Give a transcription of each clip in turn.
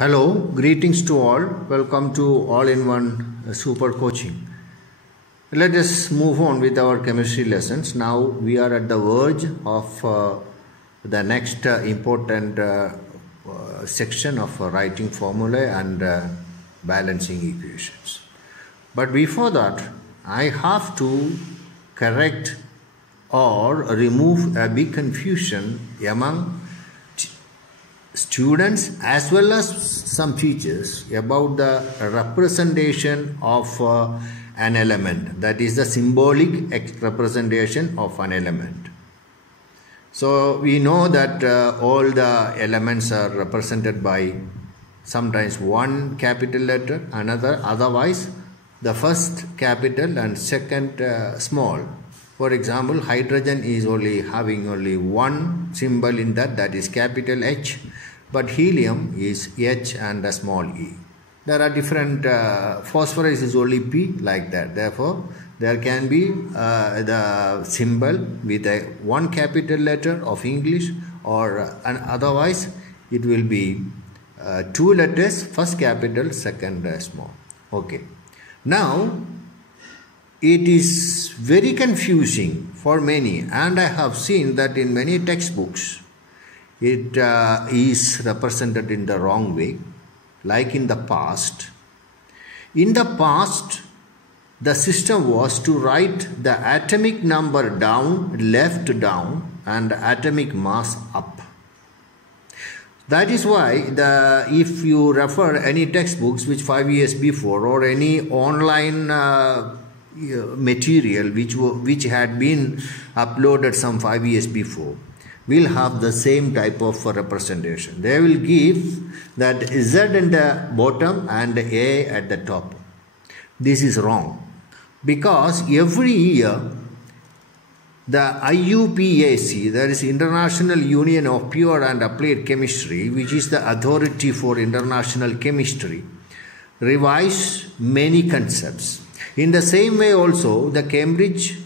Hello, greetings to all. Welcome to All-in-One Super Coaching. Let us move on with our chemistry lessons. Now we are at the verge of the next important section of writing formulae and balancing equations. But before that, I have to correct or remove a big confusion among students as well as some teachers about the representation of an element, that is the symbolic representation of an element. So we know that all the elements are represented by sometimes one capital letter, otherwise the first capital and second small. For example, hydrogen is having only one symbol in that is capital H, but helium is H and a small e. There are different, phosphorus is only P, like that. Therefore, there can be the symbol with one capital letter of English, or otherwise it will be two letters, first capital, second small. Okay. Now, it is very confusing for many, and I have seen that in many textbooks it is represented in the wrong way, like in the past. In the past, the system was to write the atomic number down, left down, and atomic mass up. That is why if you refer any textbooks which 5 years before, or any online material which had been uploaded some 5 years before, will have the same type of representation. They will give that Z in the bottom and A at the top. This is wrong, because every year the IUPAC, that is International Union of Pure and Applied Chemistry, which is the authority for international chemistry, revise many concepts. In the same way also, the Cambridge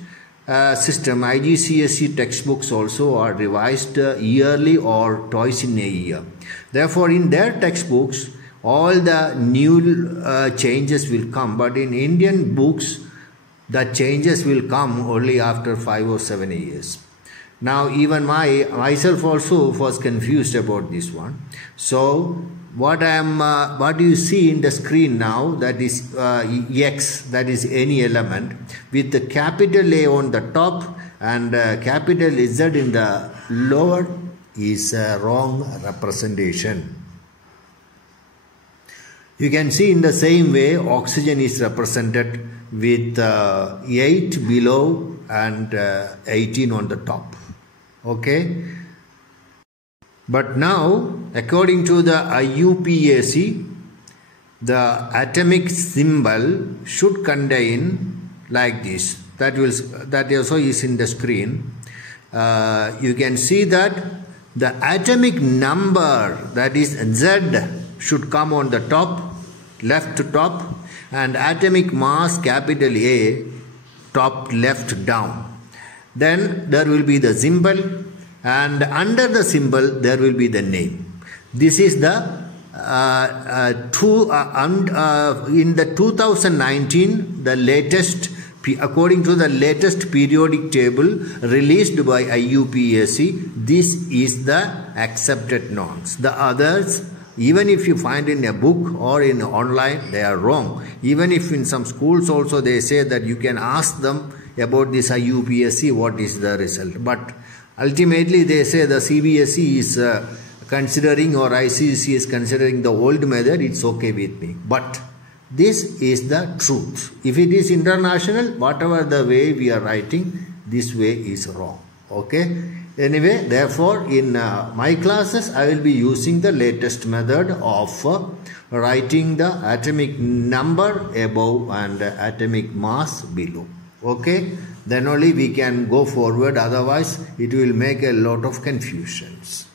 system, IGCSE textbooks also are revised yearly or twice in a year. Therefore, in their textbooks, all the new changes will come, but in Indian books, the changes will come only after 5 or 7 years. Now, even myself also was confused about this one. So, what you see in the screen now, that is X, that is any element, with the capital A on the top and capital Z in the lower, is a wrong representation. You can see in the same way oxygen is represented with 8 below and 18 on the top. Okay. But now, according to the IUPAC, the atomic symbol should contain like this. That also is in the screen. You can see that the atomic number, that is Z, should come on the top, left to top, and atomic mass, capital A, top left down. Then there will be the symbol, and under the symbol there will be the name. This is the in the 2019, the latest, according to the latest periodic table released by IUPAC, this is the accepted norms. The others, even if you find in a book or in online, they are wrong. Even if in some schools also they say that you can ask them about this IUPAC, what is the result. But ultimately they say the CBSE is considering, or ICSE is considering the old method, it's okay with me. But this is the truth. If it is international, whatever the way we are writing, this way is wrong. Okay. Anyway, therefore, in my classes, I will be using the latest method of writing the atomic number above and atomic mass below. Okay, then only we can go forward, otherwise it will make a lot of confusions.